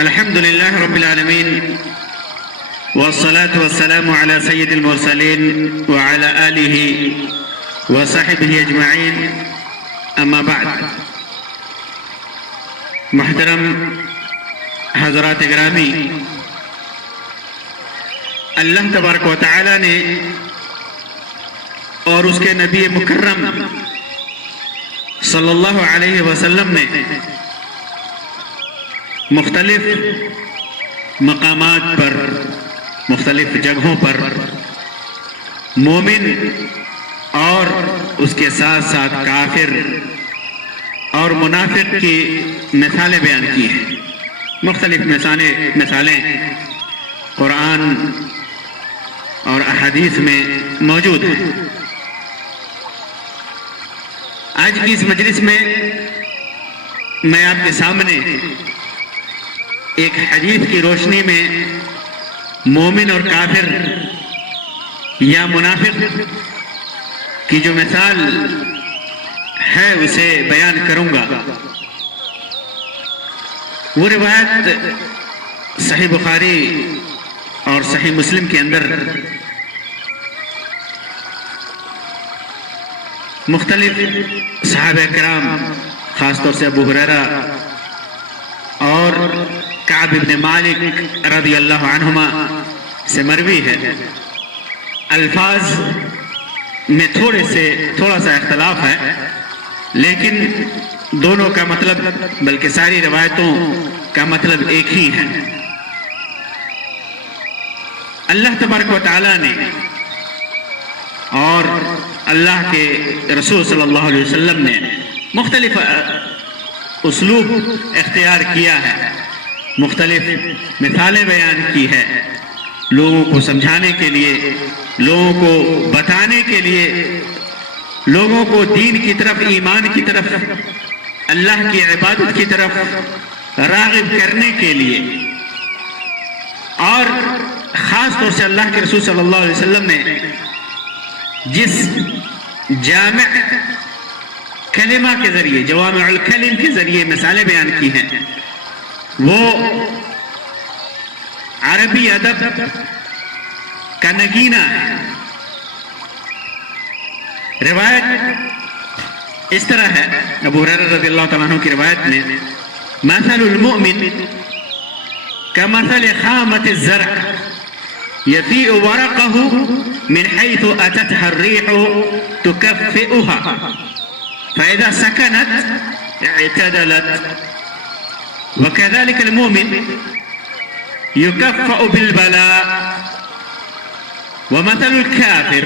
الحمد لله رب العالمين والصلاة والسلام على سيد المرسلين وعلى آله وصحبه أجمعين أما بعد. محترم حضرات گرامی، اللہ تبارک و تعالی نے اور اس کے نبی مکرم صلی اللہ علیہ وسلم نے مختلف مقامات پر، مختلف جگہوں پر مومن اور اس کے ساتھ ساتھ کافر اور منافق کی مثالیں بیان کی ہیں. مختلف مثالیں قرآن اور احادیث میں موجود ہیں. آج کی اس مجلس میں میں آپ کے سامنے ایک حدیث کی روشنی میں مومن اور کافر یا منافق کی جو مثال ہے اسے بیان کروں گا. وہ روایت صحیح بخاری اور صحیح مسلم کے اندر مختلف صحابہ کرام، خاص طور سے ابو ہریرہ اور کعب بن مالک رضی اللہ عنہما سے مروی ہے. الفاظ میں تھوڑا سا اختلاف ہے، لیکن دونوں کا مطلب، بلکہ ساری روایتوں کا مطلب ایک ہی ہے. اللہ تبارک و تعالی نے اور اللہ کے رسول صلی اللہ علیہ وسلم نے مختلف اسلوب اختیار کیا ہے، مختلف مثالیں بیان کی ہے، لوگوں کو سمجھانے کے لیے، لوگوں کو بتانے کے لیے، لوگوں کو دین کی طرف، ایمان کی طرف، اللہ کی عبادت کی طرف راغب کرنے کے لیے. اور خاص طور سے اللہ کے رسول صلی اللہ علیہ وسلم نے جس جامع کلمہ کے ذریعے، جوامع الکلم کے ذریعے مثالیں بیان کی ہیں، وہ عربی ادب کا نگینہ ہے. روایت اس طرح ہے، ابو ہریرہ رضی اللہ تعالیٰ عنہ کی روایت میں، مثل المؤمن كمثل خامة الزرع يفيء ورقه من حيث أتتها الريح تكفئها فإذا سكنت اعتدلت. وكذلك المؤمن يكفأ بالبلاء. ومثل الكافر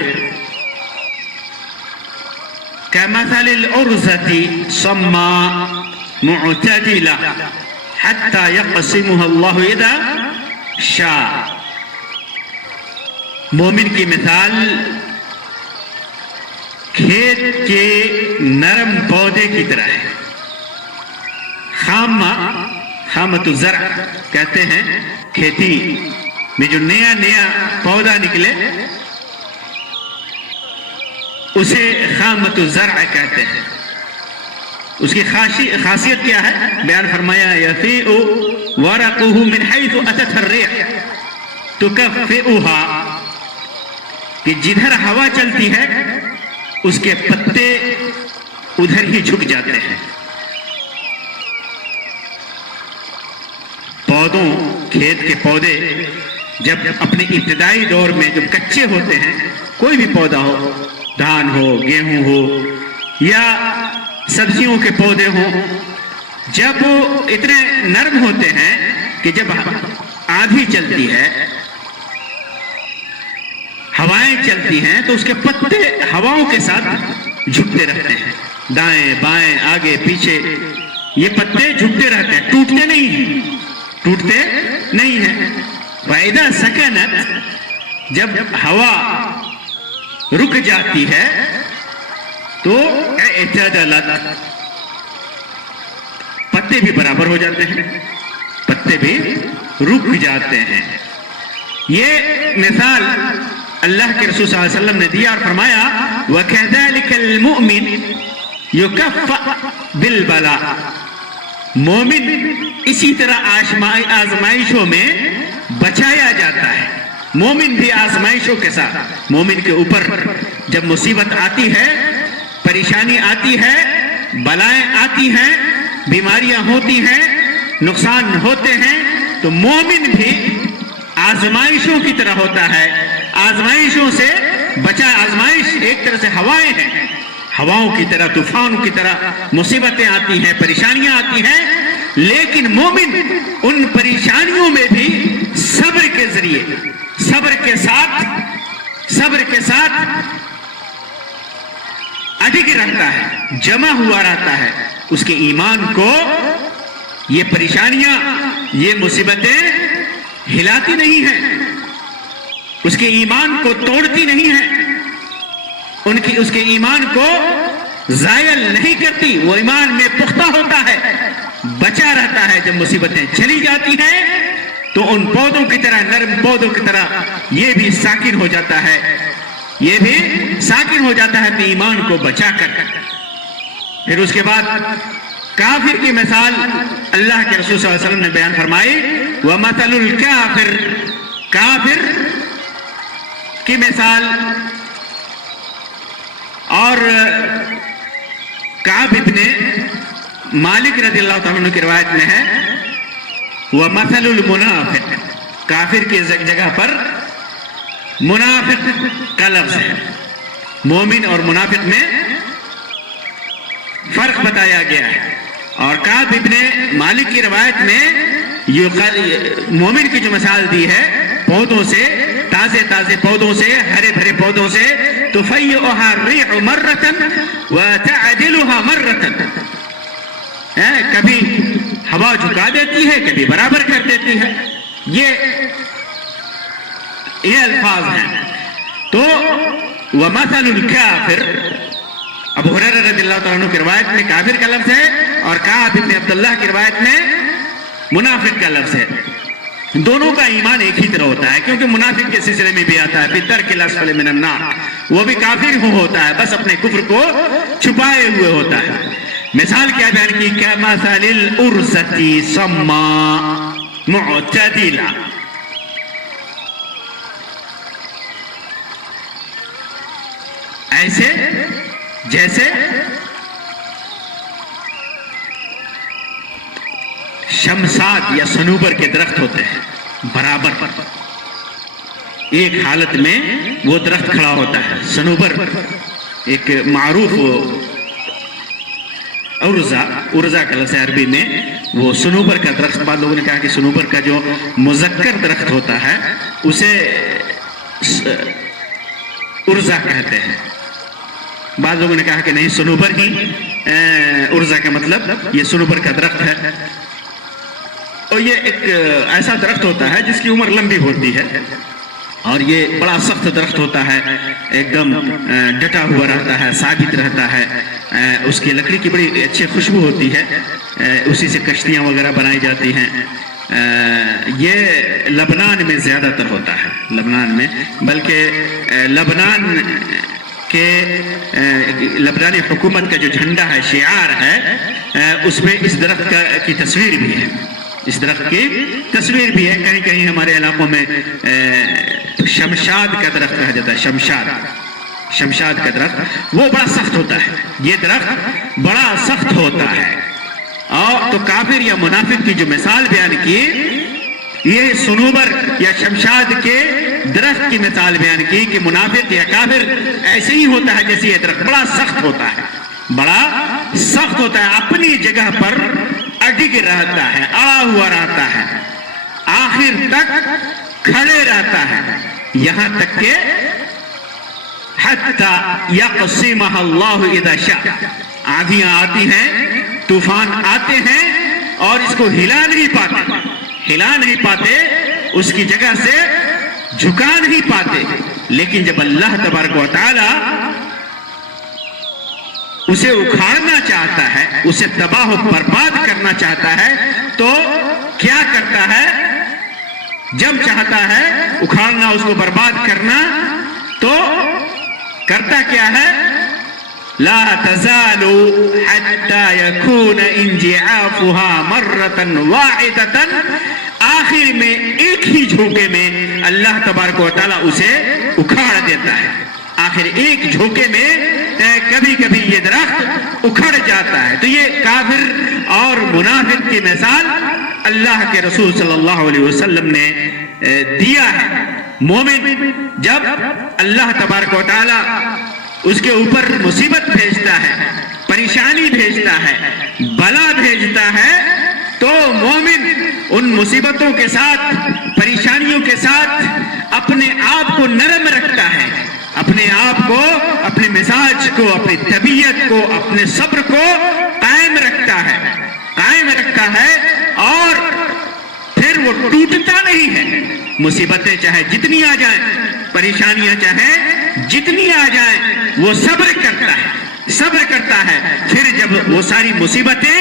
كمثل الأرزة صماء معتدلة حتى يقسمها الله إذا شاء. مومن کی مثال کھیت کے نرم پودے کی طرح ہے. خامت الزرع کہتے ہیں کھیتی میں جو نیا پودا نکلے اسے خامت الزرع کہتے ہیں. اس کی خاصیت کیا ہے؟ بیان فرمایا یفیء ورقه من حيث اتت الريح تكفئها، کہ جدھر ہوا چلتی ہے اس کے پتے ادھر ہی جھک جاتے ہیں. پودوں، کھیت کے پودے جب اپنے ابتدائی دور میں جب کچے ہوتے ہیں، کوئی بھی پودا ہو، دھان ہو، گیہوں ہو یا سبزیوں کے پودے ہوں، جب وہ اتنے نرم ہوتے ہیں کہ جب آندھی چلتی ہے، ہوائیں چلتی ہیں، تو اس کے پتے ہواؤں کے ساتھ جھکتے رہتے ہیں، دائیں بائیں آگے پیچھے. یہ پتے جھکتے رہتے ہیں، ٹوٹتے نہیں ہیں. وَإِذَا سَكَنَتْ، جب ہوا رک جاتی ہے تو اعتدلت، پتے بھی برابر ہو جاتے ہیں، پتے بھی رک جاتے ہیں. یہ مثال اللہ کے رسول صلی اللہ علیہ وسلم نے دیا اور فرمایا وَكَذَلِكَ الْمُؤْمِنِ يُكَفَّأْ بِالْبَلَاءِ. مومن اسی طرح آزمائشوں میں بچایا جاتا ہے. مومن بھی آزمائشوں کے ساتھ، مومن کے اوپر جب مصیبت آتی ہے، پریشانی آتی ہے، بلائیں آتی ہیں، بیماریاں ہوتی ہیں، نقصان ہوتے ہیں، تو مومن بھی آزمائشوں کی طرح ہوتا ہے. آزمائشوں سے بچا، آزمائش ایک طرح سے ہوائیں ہیں، ہواؤں کی طرح، طوفانوں کی طرح مصیبتیں آتی ہیں، پریشانیاں آتی ہیں، لیکن مومن ان پریشانیوں میں بھی صبر کے ذریعے، صبر کے ساتھ اٹک رہتا ہے، جمع ہوا رہتا ہے. اس کے ایمان کو یہ پریشانیاں، یہ مصیبتیں ہلاتی نہیں ہیں، اس کے ایمان کو توڑتی نہیں ہیں، اس کے ایمان کو زائل نہیں کرتی. وہ ایمان میں پختہ ہوتا ہے، بچا رہتا ہے. جب مصیبتیں چلی جاتی ہیں تو ان پودوں کی طرح، نرم پودوں کی طرح یہ بھی ساکن ہو جاتا ہے، یہ بھی ساکن ہو جاتا ہے اپنے ایمان کو بچا کر. پھر اس کے بعد کافر کی مثال اللہ کے رسول صلی اللہ علیہ وسلم نے بیان فرمائی، وَمَثَلُ الْكَافِرِ، کافر کی مثال. اور کعب ابن مالک رضی اللہ تعالیٰ عنہ کی روایت میں ہے، وَمَثَلُ الْمُنَافِقِ، کافر کی جگہ پر منافق کا لفظ ہے. مومن اور منافق میں فرق بتایا گیا ہے. اور کعب ابن مالک کی روایت میں مومن کی جو مثال دی ہے، پودوں سے، تازے پودوں سے، ہرے بھرے پودوں سے، تُفَيِّئُهَا الرِّيحُ مَرَّةً وَتَعْدِلُهَا مَرَّةً، کبھی ہوا جھکا دیتی ہے، کبھی برابر کر دیتی ہے. یہ الفاظ ہیں. تو وَمَثَلُ الْكَافِرِ، ابو ہریرہ رضی اللہ تعالیٰ عنہ کی روایت میں کافر کا لفظ ہے، اور کعب بن عبداللہ کی روایت میں منافق کا لفظ ہے. دونوں کا ایمان ایک ہی طرح ہوتا ہے، کیونکہ منافق کے سلسلے میں بھی آتا ہے بِالدَّرْكِ الْأَسْفَلِ مِنَ النَّارِ، وہ بھی کافر ہوتا ہے، بس اپنے کفر کو چھپائے ہوئے ہوتا ہے. مثال کیا بیان کی، كَمَثَلِ الْأُرْزَةِ صَمَّاء مُعْتَدِلَةٍ، ایسے جیسے شمشاد یا صنوبر کے درخت ہوتے ہیں، برابر ایک حالت میں وہ درخت کھڑا ہوتا ہے. صنوبر ایک معروف ارزا کا لفظ عربی میں، وہ صنوبر کا درخت، بعض لوگوں نے کہا کہ صنوبر کا جو مذکر درخت ہوتا ہے اسے ارزا کہتے ہیں. بعض لوگوں نے کہا کہ نہیں، صنوبر ہی ارزا کا مطلب یہ صنوبر کا درخت ہے. اور یہ ایک ایسا درخت ہوتا ہے جس کی عمر لمبی ہوتی ہے، اور یہ بڑا سخت درخت ہوتا ہے، ایک دم ڈٹا ہوا رہتا ہے، ثابت رہتا ہے. اس کی لکڑی کی بڑی اچھی خوشبو ہوتی ہے، اسی سے کشتیاں وغیرہ بنائی جاتی ہیں. یہ لبنان میں زیادہ تر ہوتا ہے، لبنان میں، بلکہ لبنانی حکومت کا جو جھنڈا ہے، شعار ہے، اس میں اس درخت کی تصویر بھی ہے. اس درخت کی تصویر بھی ہے. کہیں کہیں ہمارے علاقوں میں شمشاد کا درخت کہا جاتا ہے. شمشاد کا درخت وہ بڑا سخت ہوتا ہے. یہ درخت بڑا سخت ہوتا ہے. اور تو کافر یا منافق کی جو مثال بیان کی، یہ صنوبر یا شمشاد کے درخت کی مثال بیان کی کہ منافق یا کافر ایسے ہی ہوتا ہے جیسے یہ درخت بڑا سخت ہوتا ہے، بڑا سخت ہوتا ہے، اپنی جگہ پر اٹک رہتا ہے، اڑا ہوا رہتا ہے، آخر تک کھڑے رہتا ہے، یہاں تک کہ حتی یقسمہ اللہ اذا شاء، آندھیاں آتی ہیں، طوفان آتے ہیں اور اس کو ہلا نہیں پاتے، اس کی جگہ سے جھکا نہیں پاتے. لیکن جب اللہ تبارک و تعالی اسے اکھاڑنا چاہتا ہے، اسے تباہ و برباد کرنا چاہتا ہے، تو کیا کرتا ہے؟ جب چاہتا ہے اکھاڑنا، اس کو برباد کرنا، تو کرتا کیا ہے؟ لا تزال حتى حتى يكون انجعافها مرة واحدة، آخر میں ایک ہی جھونکے میں اللہ تبارک و تعالیٰ اسے اکھاڑ دیتا ہے. آخر ایک جھونکے میں کبھی کبھی یہ درخت اکھڑ جاتا ہے. تو یہ کافر اور منافق کی مثال اللہ کے رسول صلی اللہ علیہ وسلم نے دیا ہے. مومن جب اللہ تبارک و تعالیٰ اس کے اوپر مصیبت بھیجتا ہے، پریشانی بھیجتا ہے، بلا بھیجتا ہے، تو مومن ان مصیبتوں کے ساتھ، پریشانیوں کے ساتھ اپنے آپ کو نرم رکھتا ہے، اپنے آپ کو، اپنے مزاج کو، اپنی طبیعت کو، اپنے صبر کو قائم رکھتا ہے اور پھر وہ ٹوٹتا نہیں ہے. مصیبتیں چاہے جتنی آ جائیں، پریشانیاں چاہے جتنی آ جائیں، وہ صبر کرتا ہے. پھر جب وہ ساری مصیبتیں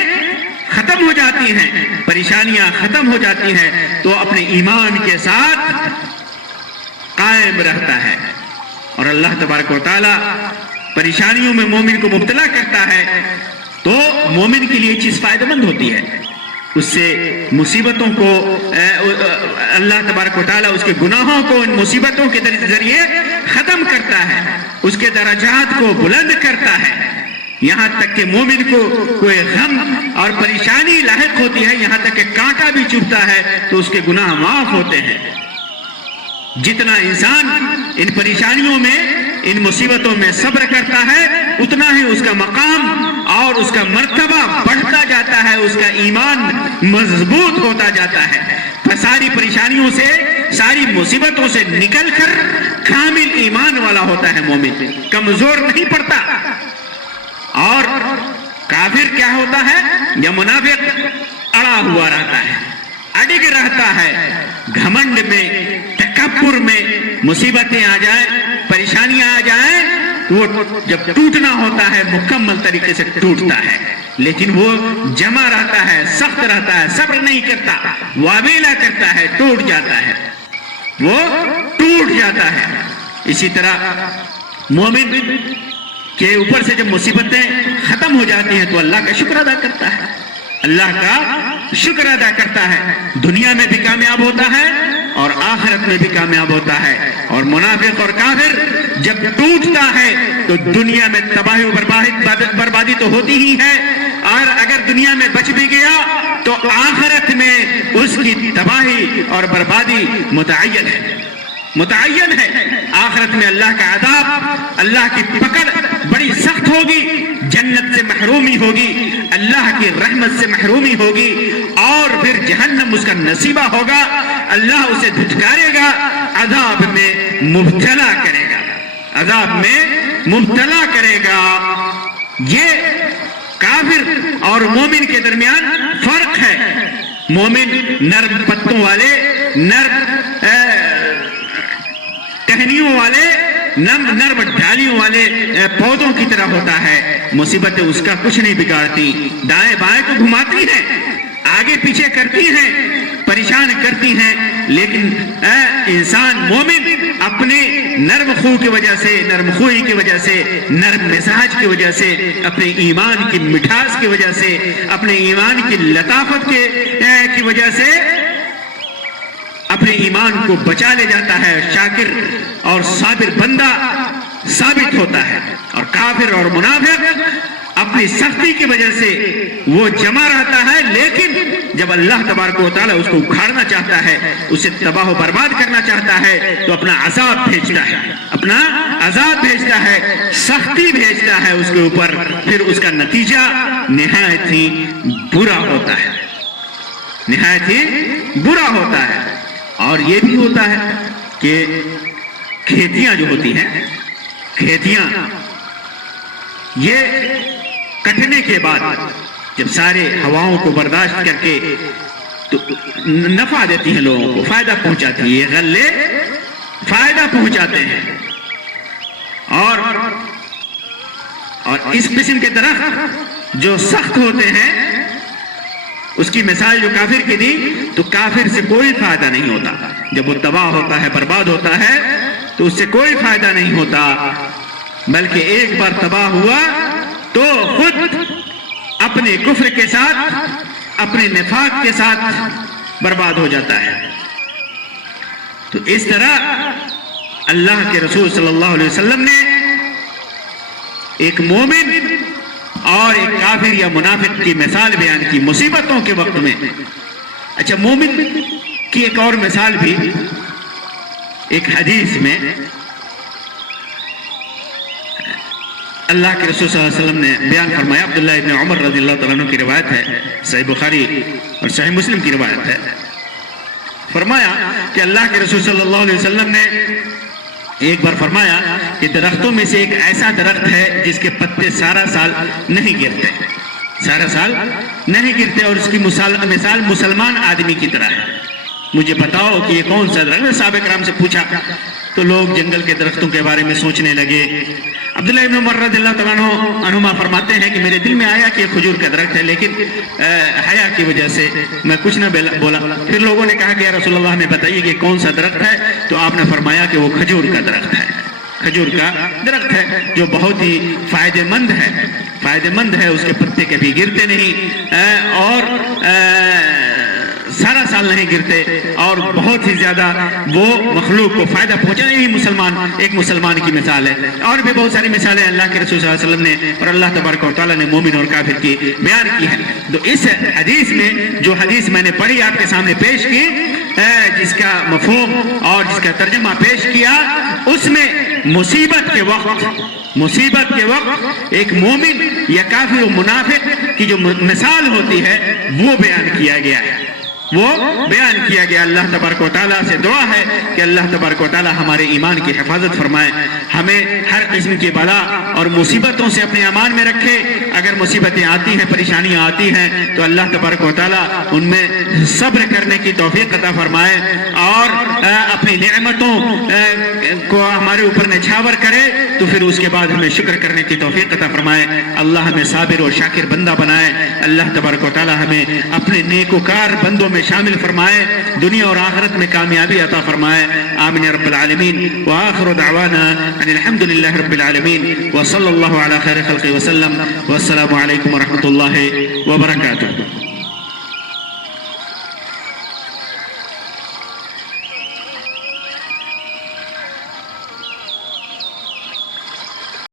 ختم ہو جاتی ہیں، پریشانیاں ختم ہو جاتی ہیں، تو اپنے ایمان کے ساتھ قائم رہتا ہے. اور اللہ تبارک و تعالیٰ پریشانیوں میں مومن کو مبتلا کرتا ہے تو مومن کے لیے چیز فائدہ مند ہوتی ہے. اس سے مصیبتوں کو اللہ تبارک و تعالیٰ اس کے گناہوں کو ان مصیبتوں کے ذریعے ختم کرتا ہے، اس کے درجات کو بلند کرتا ہے. یہاں تک کہ مومن کو کوئی غم اور پریشانی لاحق ہوتی ہے، یہاں تک کہ کانٹا بھی چبھتا ہے تو اس کے گناہ معاف ہوتے ہیں. جتنا انسان ان پریشانیوں میں، ان مصیبتوں میں صبر کرتا ہے، اتنا ہی اس کا مقام اور اس کا مرتبہ بڑھتا جاتا ہے، اس کا ایمان مضبوط ہوتا جاتا ہے. ساری پریشانیوں سے، ساری مصیبتوں سے نکل کر کامل ایمان والا ہوتا ہے مومن، کمزور نہیں پڑتا. اور کافر کیا ہوتا ہے یا منافق؟ اڑا ہوا رہتا ہے، اڑگ رہتا ہے، گھمنڈ میں، تکبر میں. مصیبتیں آ جائیں، پریشانیاں آ جائیں تو وہ جب ٹوٹنا ہوتا ہے مکمل طریقے سے ٹوٹتا ہے، لیکن وہ جمع رہتا ہے، سخت رہتا ہے، صبر نہیں کرتا، واویلا کرتا ہے، ٹوٹ جاتا ہے، وہ ٹوٹ جاتا ہے. اسی طرح مومن کے اوپر سے جب مصیبتیں ختم ہو جاتی ہیں تو اللہ کا شکر ادا کرتا ہے، اللہ کا شکر ادا کرتا ہے. دنیا میں بھی کامیاب ہوتا ہے اور آخرت میں بھی کامیاب ہوتا ہے. اور منافق اور کافر جب ٹوٹتا ہے تو دنیا میں تباہی و بربادی تو ہوتی ہی ہے، اور اگر دنیا میں بچ بھی گیا تو آخرت میں اس کی تباہی اور بربادی متعین ہے. آخرت میں اللہ کا عذاب، اللہ کی پکڑ بڑی سخت ہوگی، جنت سے محرومی ہوگی، اللہ کی رحمت سے محرومی ہوگی، اور پھر جہنم اس کا نصیبہ ہوگا. اللہ اسے دھتکارے گا، عذاب میں مبتلا کرے گا. یہ کافر اور مومن کے درمیان فرق ہے. مومن نرم پتوں والے، نرم ٹہنیوں والے، نرم ڈالیوں والے پودوں کی طرح ہوتا ہے. مصیبتیں اس کا کچھ نہیں بگاڑتی، دائیں بائیں کو گھماتی ہیں، آگے پیچھے کرتی ہیں، پریشان کرتی ہیں، لیکن انسان مومن اپنے نرم خو کی وجہ سے، نرم خوئی کی وجہ سے، نرم مزاج کی وجہ سے، اپنے ایمان کی مٹھاس کی وجہ سے، اپنے ایمان کی لطافت کی وجہ سے اپنے ایمان کو بچا لے جاتا ہے، شاکر اور صابر بندہ ثابت ہوتا ہے. اور کافر اور منافق اپنی سختی کی وجہ سے وہ جمع رہتا ہے، لیکن جب اللہ تبارک و تعالیٰ اس کو اکھاڑنا چاہتا ہے، اسے تباہ و برباد کرنا چاہتا ہے، تو اپنا عذاب بھیجتا ہے، سختی بھیجتا ہے اس کے اوپر. پھر اس کا نتیجہ نہایت ہی برا ہوتا ہے. اور یہ بھی ہوتا ہے کہ کھیتیاں جو ہوتی ہیں، کھیتیاں یہ کٹنے کے بعد جب سارے ہواؤں کو برداشت کر کے تو نفع دیتی ہیں، لوگوں کو فائدہ پہنچاتی ہے. یہ غلے فائدہ پہنچاتے ہیں. اور اس قسم کے درخت جو سخت ہوتے ہیں، اس کی مثال جو کافر کی دی، تو کافر سے کوئی فائدہ نہیں ہوتا. جب وہ تباہ ہوتا ہے، برباد ہوتا ہے، تو اس سے کوئی فائدہ نہیں ہوتا، بلکہ ایک بار تباہ ہوا تو خود اپنے کفر کے ساتھ، اپنے نفاق کے ساتھ برباد ہو جاتا ہے۔ تو اس طرح اللہ کے رسول صلی اللہ علیہ وسلم نے ایک مومن اور ایک کافر یا منافق کی مثال بیان کی مصیبتوں کے وقت میں۔ اچھا، مومن کی ایک اور مثال بھی ایک حدیث میں اللہ کے رسول صلی اللہ علیہ وسلم نے بیان فرمایا۔ عبداللہ ابن عمر رضی اللہ تعالیٰ عنہ کی روایت ہے، صحیح بخاری اور صحیح مسلم کی روایت ہے۔ فرمایا کہ اللہ کے رسول صلی اللہ علیہ وسلم نے ایک بار فرمایا کہ درختوں میں سے ایک ایسا درخت ہے جس کے پتے سارا سال نہیں گرتے، سارا سال نہیں گرتے، اور اس کی مثال مسلمان آدمی کی طرح ہے۔ مجھے بتاؤ کہ یہ کون سا درخت ہے؟ صحابہ کرام سے پوچھا تو لوگ جنگل کے درختوں کے بارے میں سوچنے لگے۔ عبداللہ ابن عمر رضی اللہ تعالیٰ عنہما فرماتے ہیں کہ میرے دل میں آیا کہ یہ کھجور کا درخت ہے، لیکن حیا کی وجہ سے میں کچھ نہ بولا۔ پھر لوگوں نے کہا کہ یا رسول اللہ ہمیں بتائیے کہ کون سا درخت ہے، تو آپ نے فرمایا کہ وہ کھجور کا درخت ہے، کھجور کا درخت ہے جو بہت ہی فائدہ مند ہے، اس کے پتے کبھی گرتے نہیں اور سارا سال نہیں گرتے، اور بہت ہی زیادہ وہ مخلوق کو فائدہ پہنچانے ہی ایک مسلمان کی مثال ہے۔ اور بھی بہت ساری مثالیں اللہ کے رسول صلی اللہ علیہ وسلم نے اور اللہ تبارک و تعالیٰ نے مومن اور کافر کی بیان کی ہے۔ تو اس حدیث میں جو حدیث میں نے پڑھی آپ کے سامنے پیش کی، جس کا مفہوم اور جس کا ترجمہ پیش کیا، اس میں مصیبت کے وقت ایک مومن یا کافر و منافق کی جو مثال ہوتی ہے وہ بیان کیا گیا ہے، اللہ تبارک و تعالیٰ سے دعا ہے کہ اللہ تبارک و تعالیٰ ہمارے ایمان کی حفاظت فرمائے، ہمیں ہر قسم کی بلا اور مصیبتوں سے اپنے امان میں رکھے۔ اگر مصیبتیں آتی ہیں، پریشانیاں آتی ہیں، تو اللہ تبارک و تعالیٰ ان میں صبر کرنے کی توفیق عطا فرمائے اور اپنی نعمتوں کو ہمارے اوپر نچھاور کرے، تو پھر اس کے بعد ہمیں شکر کرنے کی توفیق عطا فرمائے۔ اللہ ہمیں صابر اور شاکر بندہ بنائے۔ اللہ تبارک و تعالیٰ ہمیں اپنے نیکوکار بندوں میں شامل فرمائے، دنیا اور آخرت میں کامیابی عطا فرمائے۔ آمین یا رب العالمین۔ وآخر دعوانا ان الحمد للہ رب العالمین، وصلی اللہ علی خیر خلق وسلم، والسلام علیکم ورحمۃ اللہ وبرکاتہ۔